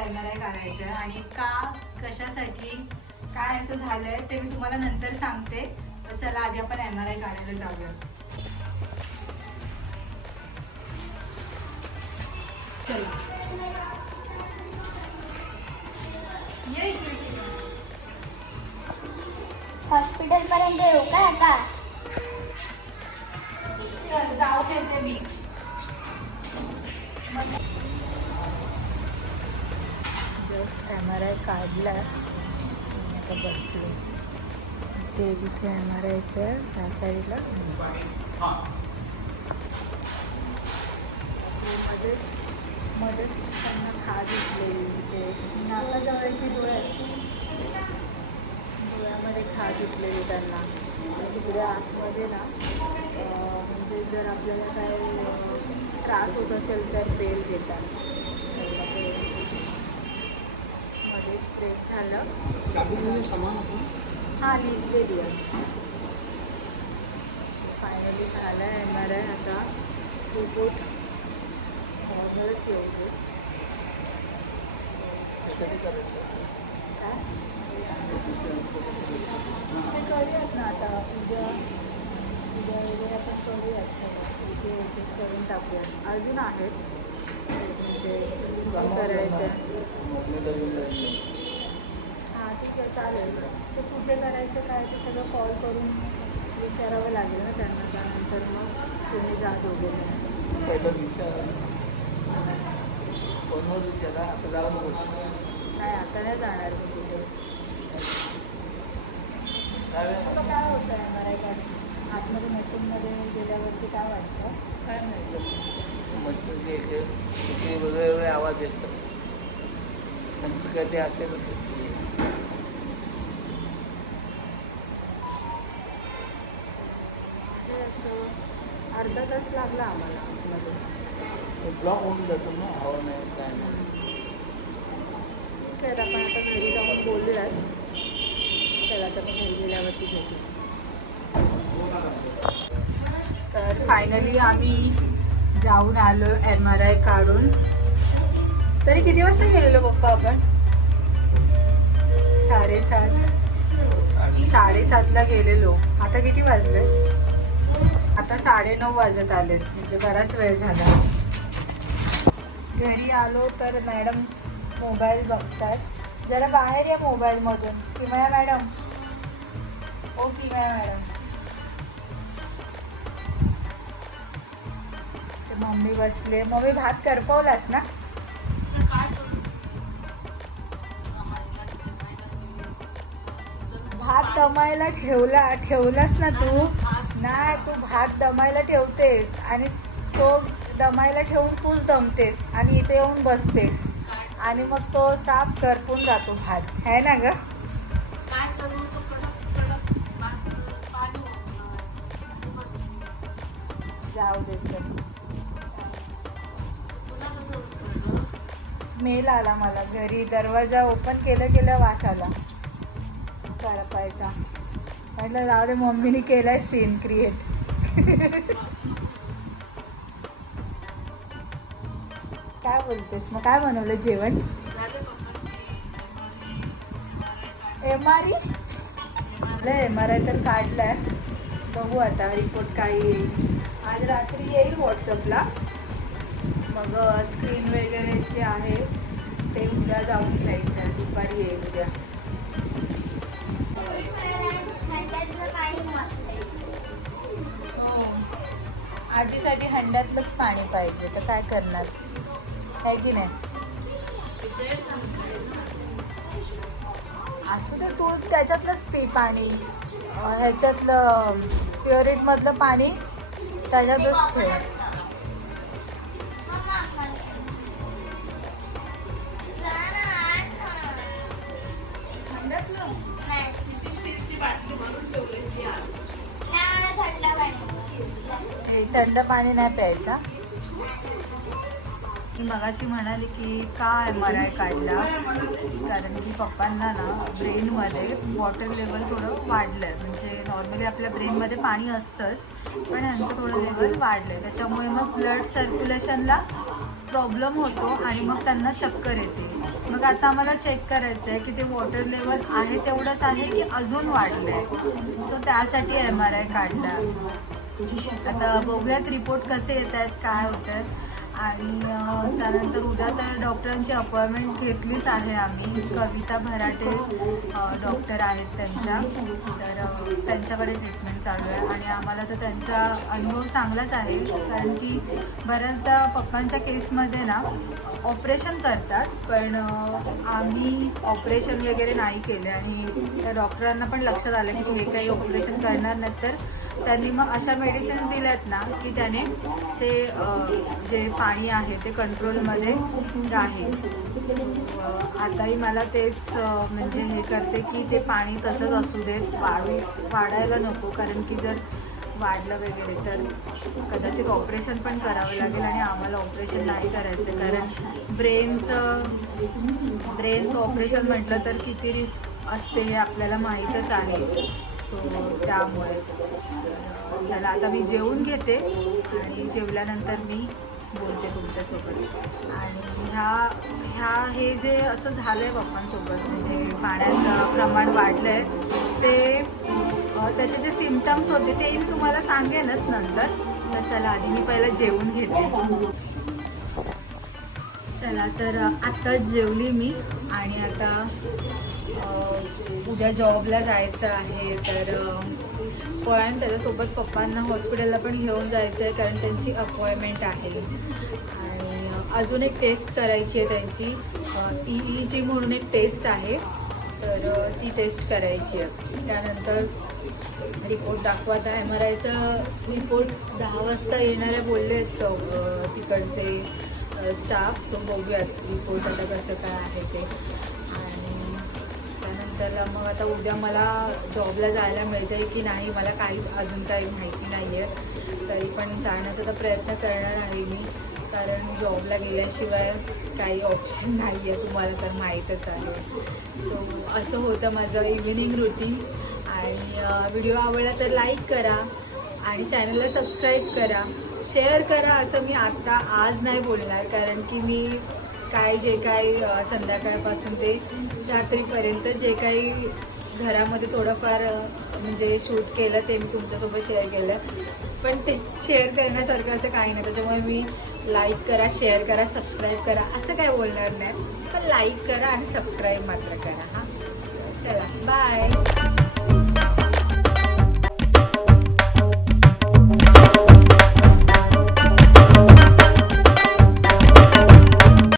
डॉक्टरचा MRI काढायचा आहे आणि का कशासाठी काय असं झालंय ते मी तुम्हाला नंतर सांगते. तर चला आधी आपण MRI काढायला जाऊया. चला ये हॉस्पिटल पर्यंत येऊ का आता? चल जाऊ देते मी. जस्ट MRI काढला आता बसले. ते इथे MRIचं त्या साईडला मध्ये त्यांना खाज उठलेली ते नाकाजवळची डोळ्यामध्ये खाज उठलेली त्यांना. आणि तिकडे आतमध्ये ना म्हणजे जर आपल्याला काय त्रास होत असेल तर बेल घेतात. मध्येच ब्रेक झालं. हां लिहिलेली आहे. फायनली झालं आहे MRI. आता रिपोर्ट नॉर्मलच येऊ दे. काय करूयात ना आता उद्या वगैरे आपण करूयात सगळं. इथे एक करून टाकूयात. अजून आहेत म्हणजे करायचं आहे. हां ठीक आहे चालेल. ते कुठे करायचं काय ते सगळं कॉल करून विचारावं लागेल ना त्यांना. त्यानंतर मग तुम्ही जा दोघे. पहिलं विचार फोनवर विचारा. आता जाऊ नको. नाही आता नाही जाणार मी कुठे. आता काय होतं MRI काढून आतमध्ये मशीनमध्ये गेल्यावरती काय वाटतं? काय नाही मशीनचे येते तिथे वेगवेगळे आवाज येतात. त्यांचं काय ते असेल असं अर्धा तास लागला आम्हाला आतमध्ये. ब्लॉक होऊन जातो ना. हवा नाही काय नाही. ठीक आहे आपण आता घरी जाऊन बोलूयात. चला आता मी घरी गेल्यावरती भेटू. तर फायनली आम्ही जाऊन आलो MRI काढून. तरी किती वाजता गेलेलो पप्पा आपण? 7:30ला गेलेलो. आता किती वाजले? आता 9:30 वाजत आले. म्हणजे बराच वेळ झाला. घरी आलो तर मॅडम मोबाईल बघतात. जरा बाहेर या मोबाईलमधून. किमया मॅडम. हो किमया मॅडम. ते मम्मी बसले. मम्मी भात करपवलास ना? भात दमायला ठेवलास ना तू? नाही तू भात दमायला ठेवतेस आणि तो दमायला ठेवून तूच दमतेस आणि इथे येऊन बसतेस आणि मग तो साफ करपून जातो भात. है ना ग? जाऊ दे सर. स्मेल आला मला घरी. दरवाजा ओपन केलं वास आला करपायचा. म्हटलं जाऊ दे मम्मीने केलाय सीन क्रिएट. काय बोलतेस मग? काय बनवलं जेवण? MRI तर काढलाय. बघू आता रिपोर्ट काय येईल. आज रात्री येईल व्हॉट्सअपला. मग स्क्रीन वगैरे जे आहे ते उद्या जाऊन घ्यायचं आहे. दुपारी येईल उद्या. आजीसाठी हंड्यातलंच पाणी पाहिजे तर काय करणार आहे की नाही? असं तर तू त्याच्यातलंच पी पाणी. ह्याच्यातलं प्युरिटमधलं पाणी त्याच्यातच ठेव. थंड पाणी नाही प्यायचा. मी मगाशी म्हणाले की का MRI काढला, कारण की पप्पांना ना ब्रेनमध्ये वॉटर लेवल थोडं वाढलं आहे. म्हणजे नॉर्मली आपल्या ब्रेनमध्ये पाणी असतंच पण यांचं थोडं लेवल वाढलं आहे. त्याच्यामुळे मग ब्लड सर्क्युलेशनला प्रॉब्लेम होतो आणि मग त्यांना चक्कर येते. मग आता आम्हाला चेक करायचं आहे की ते वॉटर लेवल आहे तेवढंच आहे की अजून वाढलं आहे. सो त्यासाठी MRI काढला. आता बघूयात रिपोर्ट कसे येत आहेत, काय होतं आहे. आणि त्यानंतर उद्या तर डॉक्टरांची अपॉइंटमेंट घेतलीच आहे आम्ही. कविता भराटे डॉक्टर आहेत त्यांच्या, तर त्यांच्याकडे ट्रीटमेंट चालू आहे. आणि आम्हाला तर त्यांचा अनुभव चांगलाच आहे, कारण की बऱ्याचदा पप्पांच्या केसमध्ये ना ऑपरेशन करतात, पण आम्ही ऑपरेशन वगैरे नाही केले. आणि त्या डॉक्टरांना पण लक्षात आलं की हे काही ऑपरेशन करणार नाही, तर त्यांनी मग अशा मेडिसिन्स दिल्यात ना की त्याने ते जे पाणी आहे ते कंट्रोलमध्ये राहील. आताही मला तेच म्हणजे हे करते की ते पाणी तसंच असू देत, वाढायला नको, कारण की जर वाढलं वगैरे तर कदाचित ऑपरेशन पण करावं लागेल. आणि आम्हाला ऑपरेशन नाही करायचं, कारण ब्रेनचं ऑपरेशन म्हटलं तर किती रिस्क असते हे आपल्याला माहीतच आहे. सो त्यामुळे चला आता मी जेवून घेते आणि जेवल्यानंतर मी बोलते तुमच्यासोबत. आणि हे जे असं झालं आहे पप्पांसोबत, म्हणजे पाण्याचं प्रमाण वाढलं आहे, ते त्याचे जे सिम्पटम्स होते ते मी तुम्हाला सांगेनच नंतर. तर चला आधी मी पहिलं जेवून घेते. चला तर आत्ताच जेवली मी आणि आता उद्या जॉबला जायचं आहे. तर पण त्याच्यासोबत पप्पांना हॉस्पिटलला पण घेऊन जायचं आहे, कारण त्यांची अपॉइंटमेंट आहे. आणि अजून एक टेस्ट करायची आहे त्यांची, EEG म्हणून एक टेस्ट आहे, तर ती टेस्ट करायची आहे. त्यानंतर रिपोर्ट दाखवा. आता MRIचा रिपोर्ट 10 वाजता येणारे बोलले आहेत तिकडचे स्टाफ. सो बघूयात रिपोर्ट आता कसं काय आहे ते. आणि त्यानंतर मग आता उद्या मला जॉबला जायला मिळतं आहे की नाही मला काहीच अजून काही माहिती नाही आहे. तरी पण जाण्याचा तर प्रयत्न करणार आहे मी, कारण जॉबला गेल्याशिवाय काही ऑप्शन नाही आहे, तुम्हाला तर माहीतच आहे. सो असं होतं माझं इव्हिनिंग रुटीन. आणि व्हिडिओ आवडला तर लाईक करा आणि चॅनलला सबस्क्राईब करा, शेअर करा. असं मी आज नाही बोलणार, कारण की मी जे काही संध्याकाळपासून ते रात्रीपर्यंत जे काही घरामध्ये थोडंफार म्हणजे शूट केलं ते मी तुमच्यासोबत शेअर केलं. पण ते शेअर करण्यासारखं असं काही नाही, त्याच्यामुळे मी लाईक करा, शेअर करा, सबस्क्राईब करा असं काय बोलणार नाही, पण लाईक करा आणि सबस्क्राईब मात्र करा. हां चला बाय.